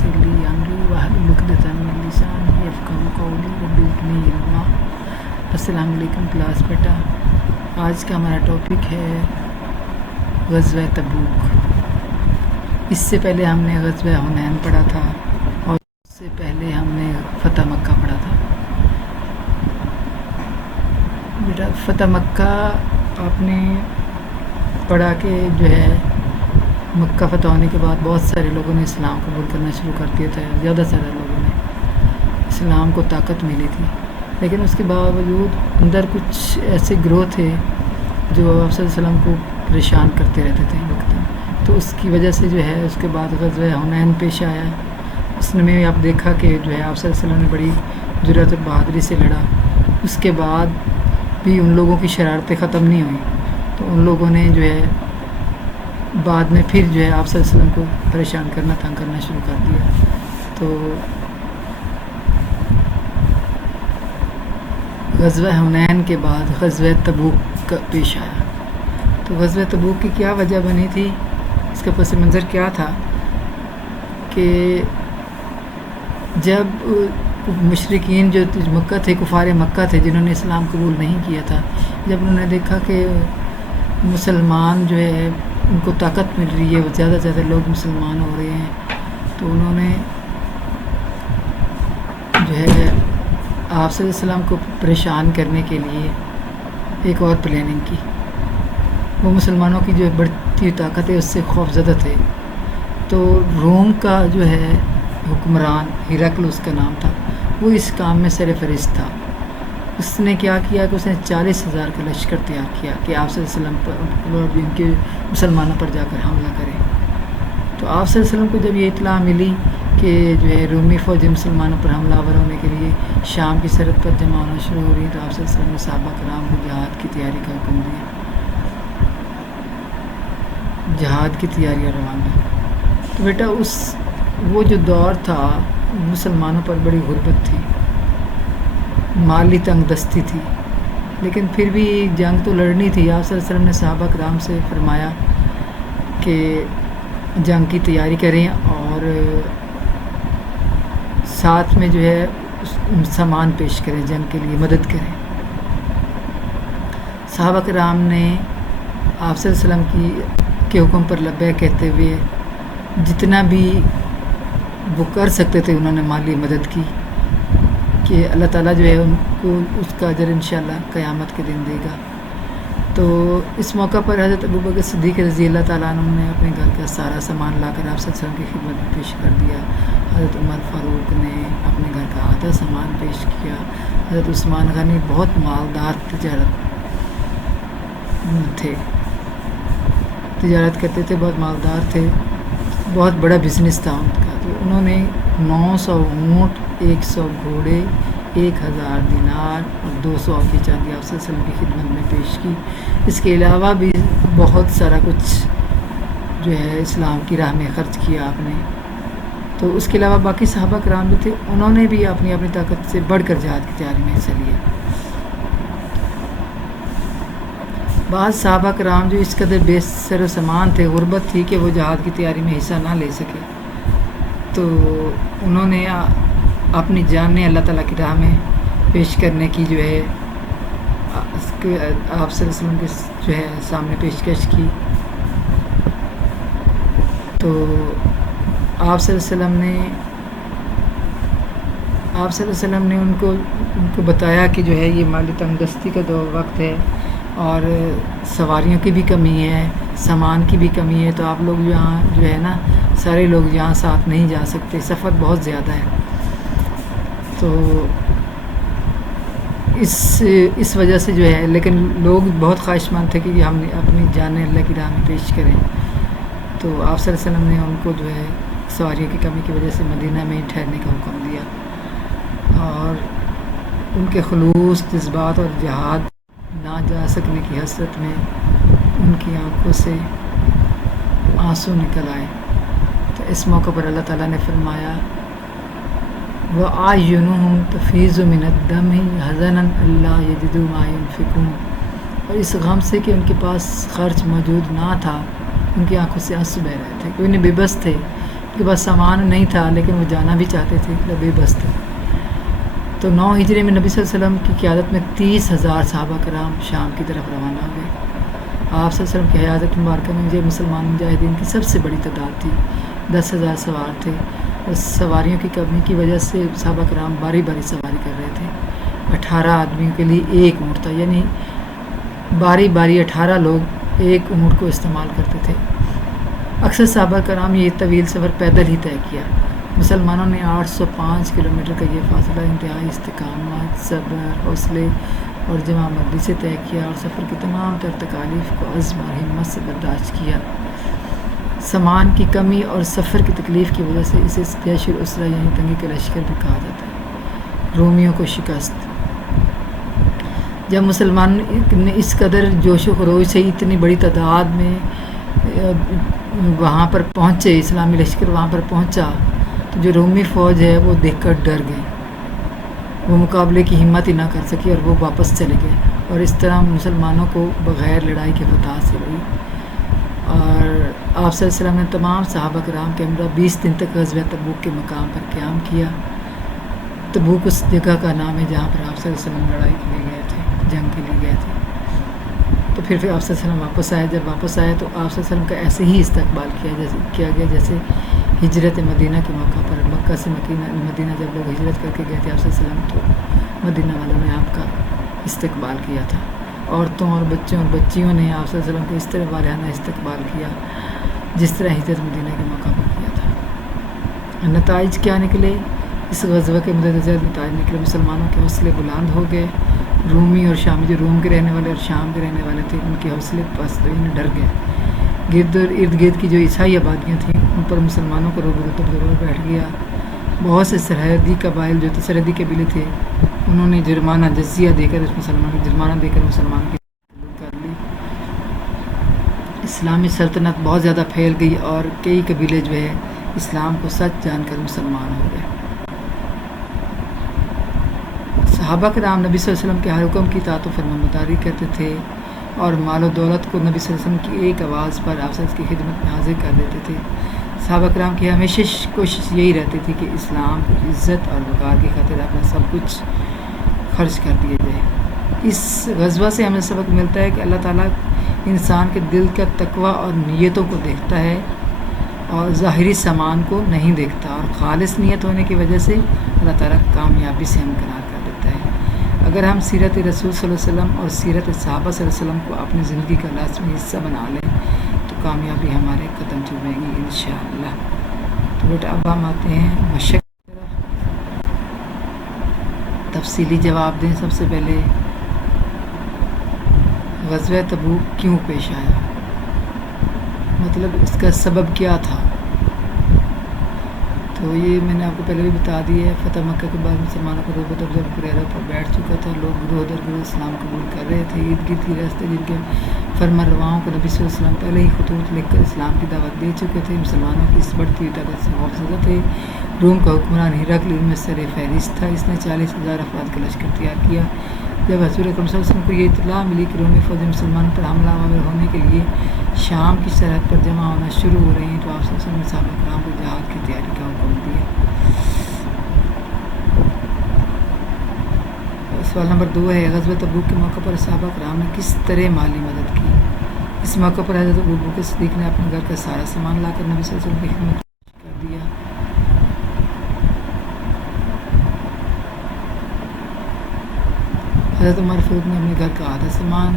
ويسر لي أمري واحلل عقدة من لساني يفقهوا قولي رب زدني علما۔ السلام علیکم کلاس بیٹا، آج کا ہمارا ٹاپک ہے غزوہ تبوک۔ اس سے پہلے ہم نے غزوہ حنین پڑھا تھا اور اس سے پہلے ہم نے فتح مکہ پڑھا تھا۔ بیٹا فتح مکہ آپ نے پڑھا کہ جو ہے مکہ فتح ہونے کے بعد بہت سارے لوگوں نے اسلام قبول کرنا شروع کر دیا تھا، زیادہ سے زیادہ لوگوں نے اسلام کو طاقت ملی تھی، لیکن اس کے باوجود اندر کچھ ایسے گروہ تھے جو آپ صلی اللہ علیہ وسلم کو پریشان کرتے رہتے تھے وقت، تو اس کی وجہ سے جو ہے اس کے بعد غزوہ حنین پیش آیا۔ اس میں آپ دیکھا کہ جو ہے آپ صلی اللہ علیہ وسلم نے بڑی جرأت اور بہادری سے لڑا، اس کے بعد بھی ان لوگوں کی شرارتیں ختم نہیں ہوئیں، تو ان لوگوں نے جو ہے بعد میں پھر جو ہے آپ صلی اللہ علیہ وسلم کو پریشان کرنا تنگ کرنا شروع کر دیا۔ تو غزوہ حنین کے بعد غزوہ تبوک کا پیش آیا۔ تو غزوہ تبوک کی کیا وجہ بنی تھی، اس کا پس منظر کیا تھا کہ جب مشرکین جو مکہ تھے، کفار مکہ تھے جنہوں نے اسلام قبول نہیں کیا تھا، جب انہوں نے دیکھا کہ مسلمان جو ہے ان کو طاقت مل رہی ہے، زیادہ سے زیادہ لوگ مسلمان ہو رہے ہیں، تو انہوں نے جو ہے آپ صلی اللہ علیہ وسلم کو پریشان کرنے کے لیے ایک اور پلاننگ کی۔ وہ مسلمانوں کی جو بڑھتی ہوئی طاقت ہے اس سے خوف زدہ تھے، تو روم کا جو ہے حکمران ہرقل اس کا نام تھا، وہ اس کام میں سر فہرست تھا۔ اس نے کیا کیا کہ اس نے 40,000 کا لشکر تیار کیا کہ آپ صلی اللہ علیہ وسلم پر ان کے مسلمانوں پر جا کر حملہ کریں۔ تو آپ صلی اللہ علیہ وسلم کو جب یہ اطلاع ملی کہ جو ہے رومی فوج مسلمانوں پر حملہ آور ہونے کے لیے شام کی سرحد پر جمع ہونا شروع ہو رہی ہے، تو آپ صلی اللہ علیہ وسلم نے صحابہ کرام کو جہاد کی تیاری کا حکم دیا، جہاد کی تیاریاں روانہ۔ تو بیٹا وہ جو دور تھا مسلمانوں پر بڑی غربت تھی، مالی تنگ دستی تھی، لیکن پھر بھی جنگ تو لڑنی تھی۔ آپ صلی اللہ علیہ وسلم نے صحابہ کرام سے فرمایا کہ جنگ کی تیاری کریں اور ساتھ میں جو ہے سامان پیش کریں، جنگ کے لیے مدد کریں۔ صحابہ کرام نے آپ صلی اللہ علیہ وسلم کے حکم پر لبیک کہتے ہوئے جتنا بھی وہ کر سکتے تھے انہوں نے مالی مدد کی کہ اللہ تعالیٰ جو ہے ان کو اس کا اجر انشاءاللہ قیامت کے دن دے گا۔ تو اس موقع پر حضرت ابوبکر صدیق رضی اللہ تعالیٰ عنہ نے اپنے گھر کا سارا سامان لا کر آپ صلی اللہ علیہ وسلم کی خدمت میں پیش کر دیا۔ حضرت عمر فاروق نے اپنے گھر کا آدھا سامان پیش کیا۔ حضرت عثمان غنی بہت مالدار تجارت کرتے تھے، بہت مالدار تھے، بہت بڑا بزنس تھا ان کا، تو انہوں نے 900 اونٹ، 100 گھوڑے، 1000 دینار اور 200 کی چاندی آپ صلی اللہ علیہ وسلم کی خدمت میں پیش کی۔ اس کے علاوہ بھی بہت سارا کچھ جو ہے اسلام کی راہ میں خرچ کیا آپ نے۔ تو اس کے علاوہ باقی صحابہ کرام جو تھے انہوں نے بھی اپنی طاقت سے بڑھ کر جہاد کی تیاری میں حصہ لیا۔ بعض صحابہ کرام جو اس قدر بے سر و سامان تھے، غربت تھی کہ وہ جہاد کی تیاری میں حصہ نہ لے سکے، تو انہوں نے اپنی جانیں اللہ تعالیٰ کی راہ میں پیش کرنے کی جو ہے آپ صلی اللہ علیہ وسلم کے جو ہے سامنے پیشکش کی۔ تو آپ صلی اللہ علیہ وسلم نے ان کو بتایا کہ جو ہے یہ مالی تنگ دستی کا وقت ہے اور سواریوں کی بھی کمی ہے، سامان کی بھی کمی ہے، تو آپ لوگ یہاں جو ہے نا سارے لوگ یہاں ساتھ نہیں جا سکتے، سفر بہت زیادہ ہے۔ تو اس وجہ سے جو ہے، لیکن لوگ بہت خواہش مند تھے کہ ہم اپنی جانیں اللہ کی راہ میں پیش کریں، تو آپ صلی اللہ علیہ وسلم نے ان کو جو ہے سواریوں کی کمی کی وجہ سے مدینہ میں ہی ٹھہرنے کا حکم دیا، اور ان کے خلوص جذبات اور جہاد نہ جا سکنے کی حسرت میں ان کی آنکھوں سے آنسو نکل آئے۔ تو اس موقع پر اللہ تعالیٰ نے فرمایا وَأَعْيُنُهُمْ تَفِيضُ مِنَ الدَّمْعِ حَزَنًا أَلَّا يَجِدُوا مَا يُنْفِقُونَ، اور اس غم سے کہ ان کے پاس خرچ موجود نہ تھا ان کی آنکھوں سے آنسو بہہ رہے تھے، کہ انہیں بے بس تھے کہ کے پاس سامان نہیں تھا لیکن وہ جانا بھی چاہتے تھے، لبے بس تھے۔ تو 9 ہجری میں نبی صلی اللہ علیہ وسلم کی قیادت میں 30,000 صحابہ کرام شام کی طرف روانہ ہوئے۔ آپ صلی اللہ علیہ وسلم کی حیات مبارکہ میں یہ مسلمان مجاہدین کی سب سے بڑی تعداد تھی، 10,000 سوار تھے، اور سواریوں کی کمی کی وجہ سے صحابہ کرام باری باری سواری کر رہے تھے۔ 18 آدمیوں کے لیے ایک اونٹ تھا، یعنی باری باری 18 لوگ ایک اونٹ کو استعمال کرتے تھے۔ اکثر صحابہ کرام یہ طویل سفر پیدل ہی طے کیا۔ مسلمانوں نے 805 کلومیٹر کا یہ فاصلہ انتہائی استقامت، صبر، حوصلے اور جمع مردی سے طے کیا، اور سفر کی تمام تر تکالیف کو عزم اور ہمت سے برداشت کیا۔ سامان کی کمی اور سفر کی تکلیف کی وجہ سے اسے جیش الاسرہ یعنی تنگی کا لشکر بھی کہا جاتا ہے۔ رومیوں کو شکست۔ جب مسلمان نے اس قدر جوش و خروش سے اتنی بڑی تعداد میں وہاں پر پہنچے، اسلامی لشکر وہاں پر پہنچا، تو جو رومی فوج ہے وہ دیکھ کر ڈر گئی، وہ مقابلے کی ہمت ہی نہ کر سکی اور وہ واپس چلے گئے، اور اس طرح مسلمانوں کو بغیر لڑائی کے فتح حاصل ہوئی۔ اور آپ صلی اللہ علیہ وسلم نے تمام صحابہ کرام کے ہمراہ 20 دن تک غزوہ تبوک کے مقام پر قیام کیا۔ تبوک اس جگہ کا نام ہے جہاں پر آپ صلی اللہ علیہ وسلم لڑائی کے لیے گئے تھے، جنگ کے لیے گئے تھے۔ تو پھر آپ صلی اللہ علیہ وسلم واپس آئے۔ جب واپس آئے تو آپ صلی اللہ علیہ وسلم کا ایسے ہی استقبال کیا گیا جیسے ہجرت مدینہ کے موقع پر، مکہ سے مدینہ جب لوگ ہجرت کر کے گئے تھے آپ صلی اللہ علیہ وسلم، تو مدینہ والوں نے آپ کا استقبال کیا تھا۔ عورتوں اور بچوں اور بچیوں نے آپ صلی اللہ علیہ وسلم کو اس طرح والہانہ استقبال کیا جس طرح ہجرت مدینہ کے موقع پر کیا تھا۔ نتائج کیا نکلے؟ اس غزوہ کے مندرجہ نتائج نکلے، مسلمانوں کے حوصلے بلند ہو گئے۔ رومی اور شامی، جو روم کے رہنے والے اور شام کے رہنے والے تھے، ان کے حوصلے پست ہوئے، ڈر گئے۔ ارد گرد کی جو عیسائی آبادیاں تھیں ان پر مسلمانوں کو روب دبدبہ بیٹھ گیا۔ بہت سے سرحدی قبائل جو سرحدی قبیلے تھے انہوں نے جرمانہ جزیہ دے کر مسلمان کی کر لی۔ اسلامی سلطنت بہت زیادہ پھیل گئی اور کئی قبیلے جو ہے اسلام کو سچ جان کر مسلمان ہو گئے۔ صحابہ کرام نبی صلی اللہ علیہ وسلم کے ہر حکم کی اطاعت و فرمانبرداری کرتے تھے، اور مال و دولت کو نبی صلی اللہ علیہ وسلم کی ایک آواز پر آپ کی خدمت میں حاضر کر دیتے تھے۔ صحابہ کرام کی ہمیشہ کوشش یہی رہتی تھی کہ اسلام کو عزت اور وقار کی خاطر اپنا سب کچھ خرچ کر دیا جائے۔ اس غزوہ سے ہمیں سبق ملتا ہے کہ اللہ تعالیٰ انسان کے دل کا تقوی اور نیتوں کو دیکھتا ہے اور ظاہری سامان کو نہیں دیکھتا، اور خالص نیت ہونے کی وجہ سے اللہ تعالیٰ کامیابی سے ہمکنار کر دیتا ہے۔ اگر ہم سیرت رسول صلی اللہ علیہ وسلم اور سیرت صحابہ صلی اللہ علیہ وسلم کو اپنی زندگی کا لازمی حصہ بنا لیں تو کامیابی ہمارے قدم چومے گی انشاءاللہ۔ تو بیٹا اب ہم آتے ہیں مشق کی طرف، تفصیلی جواب دیں۔ سب سے پہلے غزوہ تبوک کیوں پیش آیا، مطلب اس کا سبب کیا تھا؟ تو یہ میں نے آپ کو پہلے بھی بتا دی ہے۔ فتح مکہ کے بعد مسلمانوں کو روب دبدبہ پریروں پر بیٹھ چکا تھا، لوگ گروہ در گروہ اسلام قبول کر رہے تھے۔ ارد گرد کی راستے جن کے فرما رواؤں کو نبی صلی اللہ علیہ وسلم پہلے ہی خطوط لکھ کر اسلام کی دعوت دے چکے تھے، مسلمانوں کی اس بڑھتی ہوئی طاقت سے خوفزدہ تھے۔ روم کا حکمران ہرقل ان میں سر فہرست تھا، اس نے 40,000 افراد کا لشکر تیار کیا۔ جب حضور اکرم صلی اللہ علیہ وسلم کو یہ اطلاع ملی کہ رومی فوج مسلمانوں پر حملہ آور ہونے کے لیے شام کی سرحد پر جمع ہونا شروع ہو رہی ہیں، تو آپ صلی اللہ علیہ وسلم نے صحابہ کرام کو جہاد کی تیاری کا حکم دیا۔ سوال نمبر 2 ہے، غزوہ تبوک کے موقع پر صحابہ کرام نے کس طرح مالی مدد کی؟ اس موقع پر حضرت ابوبکر صدیق نے اپنے گھر کا سارا سامان لا کر نبی صلی اللہ علیہ وسلم کی خدمت کر دیا۔ حضرت عمر فاروق نے اپنے گھر کا آدھا سامان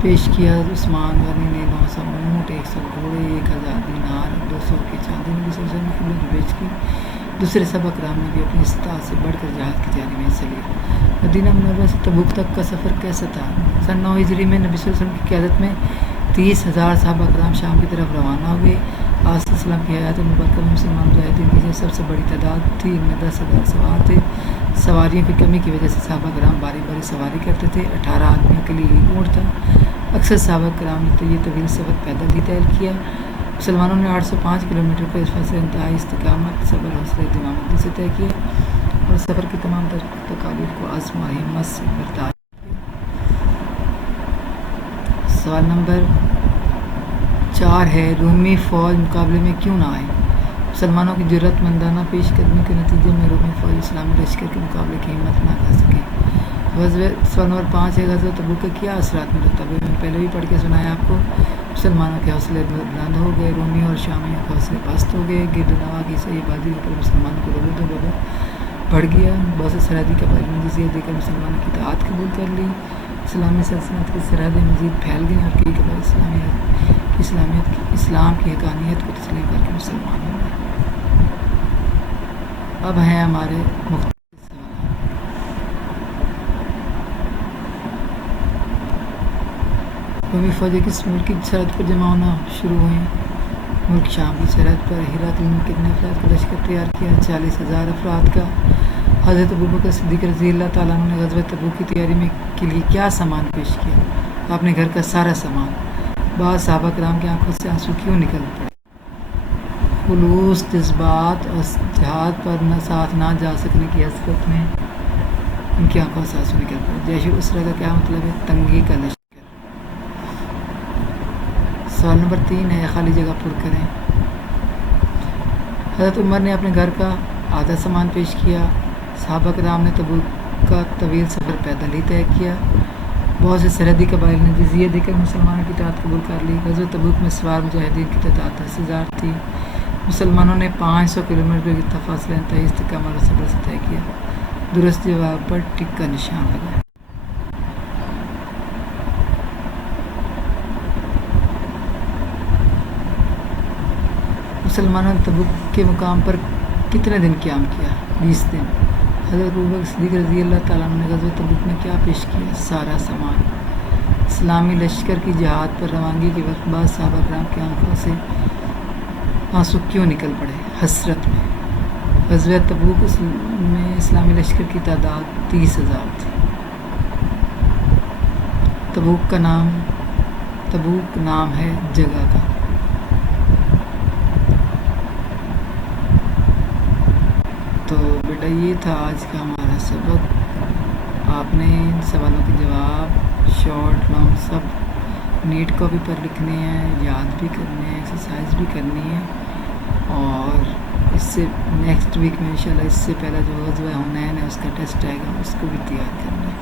پیش کیا۔ عثمان غنی نے 900 اونٹ، 100 گھوڑے، 1000 دینار، 200 کی چاندی نبی صلی اللہ علیہ وسلم کی خدمت میں پیش کی۔ دوسرے صحابہ کرام نے بھی اپنی استطاعت سے بڑھ کر جہاد کی تیاری میں حصہ لیا۔ مدینہ منورہ سے تبوک تک کا سفر کیسا تھا؟ سن 9 ہجری میں نبی صلی اللہ علیہ وسلم کی قیادت میں 30,000 صحابہ کرام شام کی طرف روانہ ہوئے۔ آپ صلی اللہ علیہ وسلم کی حیات مبارکہ میں مسلمان مجاہدین کی سب سے بڑی تعداد تھی، ان میں 10,000 سوار تھے۔ سواریوں کی کمی کی وجہ سے صحابہ کرام باری باری سواری کرتے تھے، 18 آدمیوں کے لیے ایک اونٹ تھا۔ اکثر صحابہ کرام نے تو یہ طویل سفر پیدل ہی طے کیا۔ مسلمانوں نے 805 کلومیٹر کا اس فاصلے انتہائی استقامت، صبر، حوصلے، دماغی سے طے کیا اور سفر کی تمام تکالیف کو عزم و ہمت سے برداشت کیا۔ سوال نمبر 4 ہے، رومی فوج مقابلے میں کیوں نہ آئی؟ مسلمانوں کی جرأت مندانہ پیش قدمی کے نتیجے میں رومی فوج اسلامی لشکر کے مقابلے کی ہمت نہ کر سکے۔ غزوہ سوال نمبر 5 ہے غزوہ تبوک کا کیا اثرات مرتب ہوئے؟ میں نے پہلے بھی پڑھ کے سنایا آپ کو۔ مسلمانوں کے حوصلے بلند ہو گئے، رومی اور شامیوں کے حوصلے پست ہو گئے، گرد نواح کی صحیح بازی پر مسلمانوں کو رغبت بڑھ گیا، بہت سے سرحدی قبائل نے جزیہ دے کر مسلمانوں کی اطاعت قبول کر لی، اسلامی سلطنت کی سرحدیں مزید پھیل گئیں اور کئی قبائل اسلام کی حقانیت کو تسلیم کر کے مسلمان ہو گئے۔ اب ہیں ہمارے مختلف رومی فوجیں کس ملک کی سرحد پر جمع ہونا شروع ہوئیں؟ ملک شام کی سرحد پر ہرقل نے کتنے افراد کا لشکر تیار کیا؟ 40,000 افراد کا۔ حضرت ابوبکر صدیق رضی اللہ تعالیٰ عنہ نے غزوہ تبوک کی تیاری کے لیے کیا سامان پیش کیا؟ اپنے گھر کا سارا سامان۔ بعض صحابہ کرام کی آنکھوں سے آنسو کیوں نکل پڑے؟ خلوص جذبات اور جہاد پر ساتھ نہ جا سکنے کی حسرت میں ان کی آنکھوں سے آنسو نکل پڑے۔ جیش الاسرہ کا کیا مطلب ہے؟ تنگی کا لشکر۔ سوال نمبر 3 ہے خالی جگہ پر کریں۔ حضرت عمر نے اپنے گھر کا آدھا سامان پیش کیا۔ صحابہ کرام نے تبوک کا طویل سفر پیدل ہی طے کیا۔ بہت سے سرحدی قبائل نے جزیہ دے کر مسلمانوں کی اطاعت قبول کر لی۔ غزوہ تبوک میں سوار مجاہدین کی تعداد 10,000 تھی۔ مسلمانوں نے 500 کلومیٹر کا فاصلہ انتہائی استحکام اور صبر سے طے کیا۔ درست جواب پر ٹک کا نشان لگائیں۔ مسلمانوں نے تبوک کے مقام پر کتنے دن قیام کیا؟ 20 دن۔ حضرت ابوبکر صدیق رضی اللہ تعالیٰ عنہ نے غزوہ تبوک میں کیا پیش کیا؟ سارا سامان۔ اسلامی لشکر کی جہاد پر روانگی کے وقت بعض صحابہ کرام کی آنکھوں سے آنسو کیوں نکل پڑے؟ حسرت میں۔ غزوہ تبوک میں اسلامی لشکر کی تعداد 30,000 تھی۔ تبوک نام ہے جگہ کا۔ تو بیٹا یہ تھا آج کا ہمارا سبق۔ آپ نے ان سوالوں کے جواب شارٹ لانگ سب نیٹ کاپی پر لکھنے ہیں، یاد بھی کرنے ہیں، ایکسرسائز بھی کرنی ہے، اور اس سے نیکسٹ ویک میں انشاءاللہ اس سے پہلا جو غزوہ حنین ہے اس کا ٹیسٹ آئے گا اس کو بھی تیار کرنا ہے۔